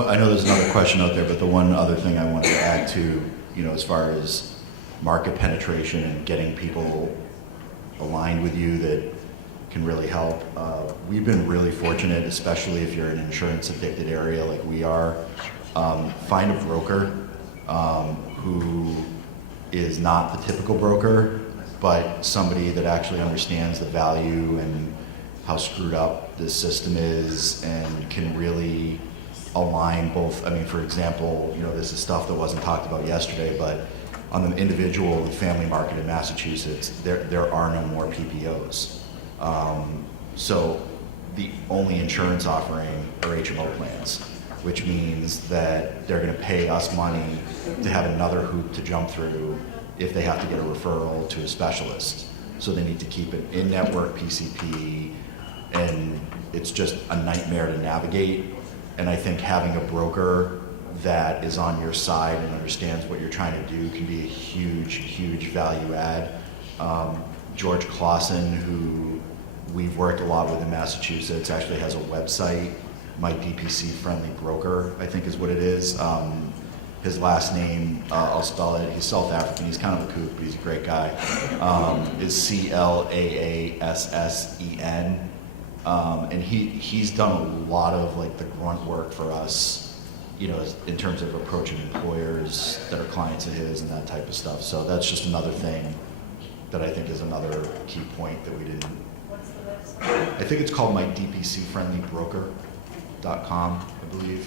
I know there's another question out there, but the one other thing I wanted to add to, as far as market penetration and getting people aligned with you that can really help. We've been really fortunate, especially if you're in an insurance addicted area like we are. Find a broker who is not the typical broker, but somebody that actually understands the value and how screwed up this system is and can really align both, I mean, for example, you know, this is stuff that wasn't talked about yesterday, but on the individual family market in Massachusetts, there are no more PPOs. So the only insurance offering are HMO plans, which means that they're going to pay us money to have another hoop to jump through if they have to get a referral to a specialist. So they need to keep an in-network PCP, and it's just a nightmare to navigate. And I think having a broker that is on your side and understands what you're trying to do can be a huge, huge value add. George Clausen, who we've worked a lot with in Massachusetts, actually has a website, My DPC Friendly Broker, I think is what it is. His last name, I'll spell it, he's South African, he's kind of a kook, but he's a great guy, is CLAASSEN. And he's done a lot of like the grunt work for us, you know, in terms of approaching employers that are clients of his and that type of stuff. So that's just another thing that I think is another key point that we didn't. What's the website? I think it's called mydpcfriendlybroker.com, I believe.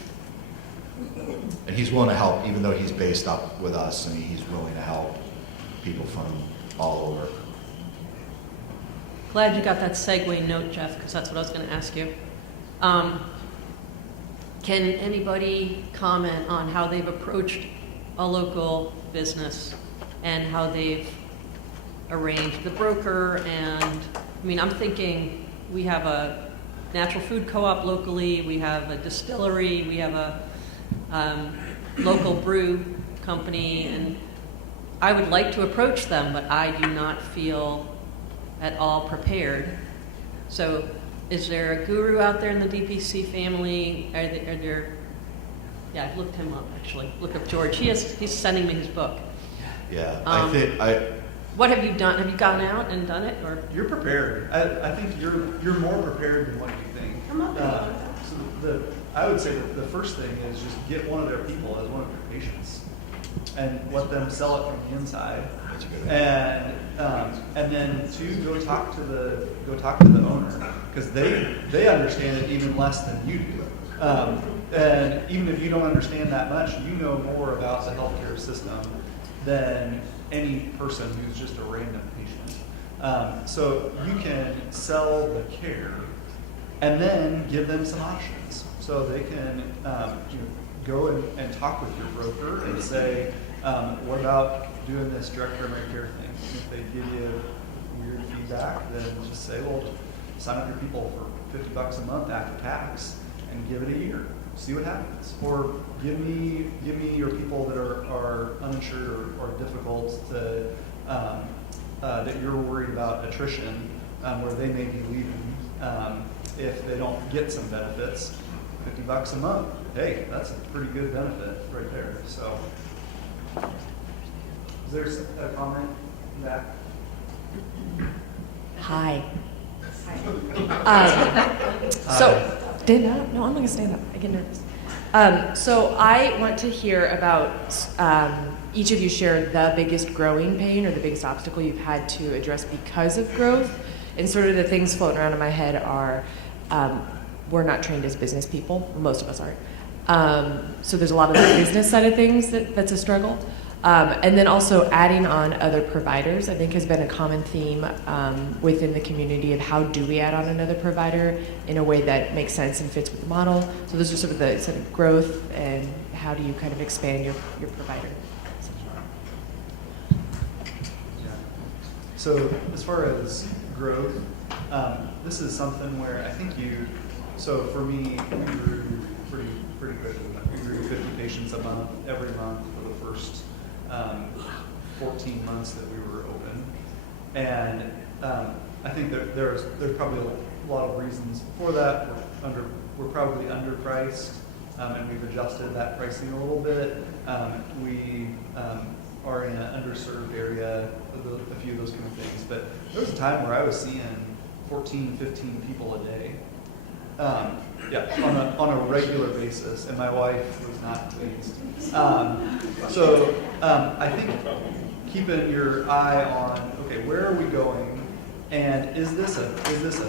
And he's willing to help, even though he's based up with us. I mean, he's willing to help people from all over. Glad you got that segue note, Jeff, because that's what I was going to ask you. Can anybody comment on how they've approached a local business and how they've arranged the broker? And I mean, I'm thinking we have a natural food co-op locally, we have a distillery, we have a local brew company, and I would like to approach them, but I do not feel at all prepared. So is there a guru out there in the DPC family? Are there yeah, I've looked him up actually. Look up George. He's sending me his book. Yeah, What have you done? Have you gone out and done it, or? You're prepared. I think you're more prepared than what you think. I would say that the first thing is just get one of their people as one of your patients, and let them sell it from the inside. That's a good And then go talk to the owner, because they understand it even less than you do. And even if you don't understand that much, you know more about the healthcare system than any person who's just a random patient. So you can sell the care and then give them some options. So they can go and talk with your broker and say, what about doing this direct primary care thing? If they give you weird feedback, then just say, well, sign up your people for $50 a month after tax and give it a year. See what happens. Or give me your people that are uninsured or difficult to that you're worried about attrition, where they may be leaving if they don't get some benefits. $50 a month. Hey, that's a pretty good benefit right there. So, is there a comment in that? Hi. No, I'm going to stand up. I get nervous. So I want to hear about each of you share the biggest growing pain or the biggest obstacle you've had to address because of growth. And sort of the things floating around in my head are we're not trained as business people. Most of us aren't. So there's a lot of the business side of things that's a struggle. And then also adding on other providers, I think, has been a common theme within the community of how do we add on another provider in a way that makes sense and fits with the model. So those are sort of the growth and how do you kind of expand your provider. So as far as growth, this is something where I think so for me, we grew pretty quickly. We grew 50 patients a month, every month for the first 14 months that we were open. And I think that there's probably a lot of reasons for that. We're probably underpriced, and we've adjusted that pricing a little bit. We are in an underserved area, a few of those kind of things. But there was a time where I was seeing 14, 15 people a day. On a regular basis, and my wife was not pleased. I think keeping your eye on, okay, where are we going, and is this a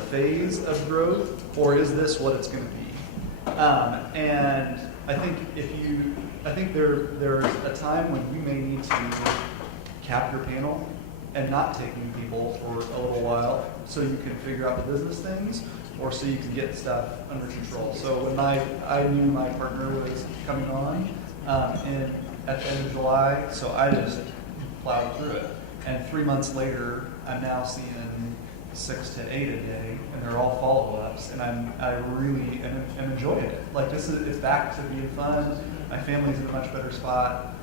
phase of growth, or is this what it's going to be? And I think there's a time when you may need to cap your panel and not take new people for a little while so you can figure out the business things or so you can get stuff under control. So when I knew my partner was coming on at the end of July, so I just plowed through it. And 3 months later, I'm now seeing 6 to 8 a day, and they're all follow-ups, and I really am enjoying it. Like it's back to being fun. My family's in a much better spot.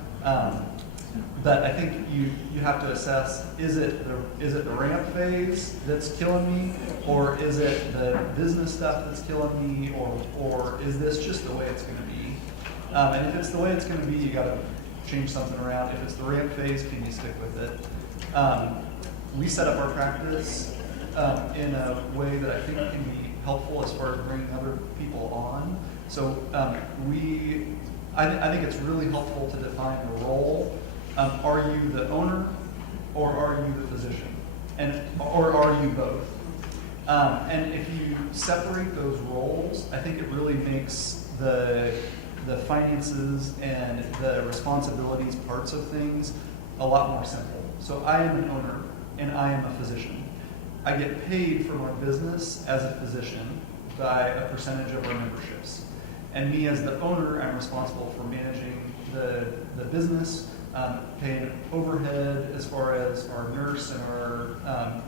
But I think you have to assess, is it the ramp phase that's killing me, or is it the business stuff that's killing me, or is this just the way it's going to be? And if it's the way it's going to be, you got to change something around. If it's the ramp phase, can you stick with it? We set up our practice in a way that I think can be helpful as far as bringing other people on. So I think it's really helpful to define the role. Are you the owner, or are you the physician, or are you both? And if you separate those roles, I think it really makes the finances and the responsibilities parts of things a lot more simple. So I am an owner and I am a physician. I get paid for my business as a physician by a percentage of our memberships. And me as the owner, I'm responsible for managing the business, paying overhead as far as our nurse and our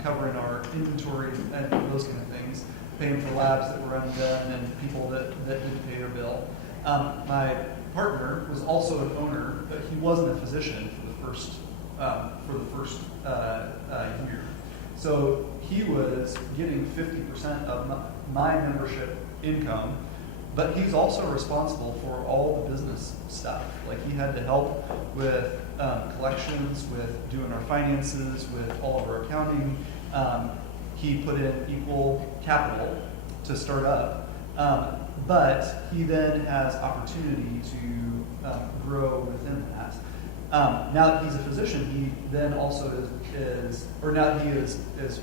covering our inventory and those kind of things, paying for labs that were undone and people that didn't pay their bill. My partner was also an owner, but he wasn't a physician for the first year. So he was getting 50% of my membership income, but he's also responsible for all the business stuff. Like he had to help with collections, with doing our finances, with all of our accounting. He put in equal capital to start up. But he then has opportunity to grow within that. Now that he's a physician, he then also is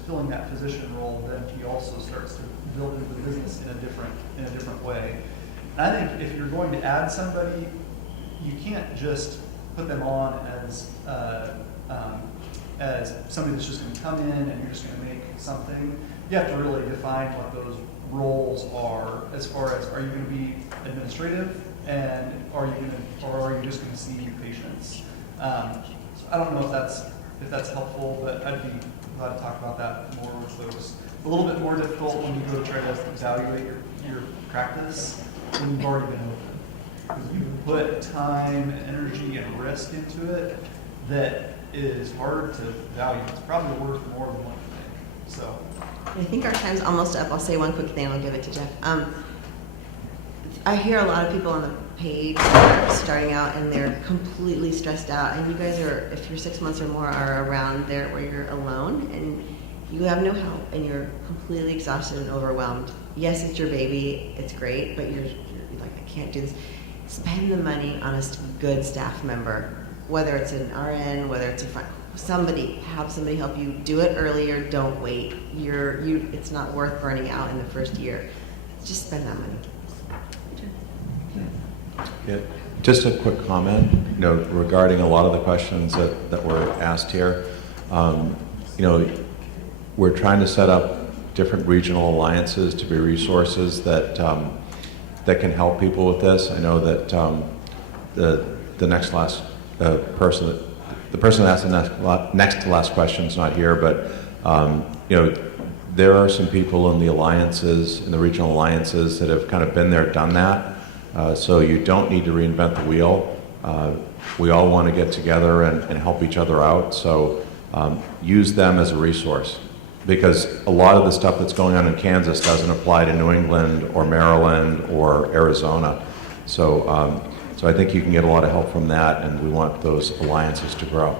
filling that physician role. Then he also starts to build into the business in a different way. And I think if you're going to add somebody, you can't just put them on as somebody that's just going to come in and you're just going to make something. You have to really define what those roles are, as far as, are you going to be administrative, and are you just going to see patients? I don't know if that's helpful, but I'd be glad to talk about that more with those. A little bit more difficult when you go to try to evaluate your practice when you've already been open, because you put time, energy, and risk into it that is hard to value. It's probably worth more than one thing. So. I think our time's almost up. I'll say one quick thing, I'll give it to Jeff. I hear a lot of people on the page that are starting out and they're completely stressed out, and you guys are, if you're 6 months or more, are around there where you're alone and you have no help and you're completely exhausted and overwhelmed. Yes, it's your baby, it's great, but you're like, I can't do this. Spend the money on a good staff member, whether it's an RN, whether it's have somebody help you. Do it earlier, don't wait. It's not worth burning out in the first year. Just spend that money. Yeah, just a quick comment, regarding a lot of the questions that were asked here. We're trying to set up different regional alliances to be resources that can help people with this. I know that the person that asked the next to last question is not here, but there are some people in the alliances, in the regional alliances, that have kind of been there, done that. So you don't need to reinvent the wheel. We all want to get together and help each other out. So use them as a resource, because a lot of the stuff that's going on in Kansas doesn't apply to New England or Maryland or Arizona. So I think you can get a lot of help from that, and we want those alliances to grow.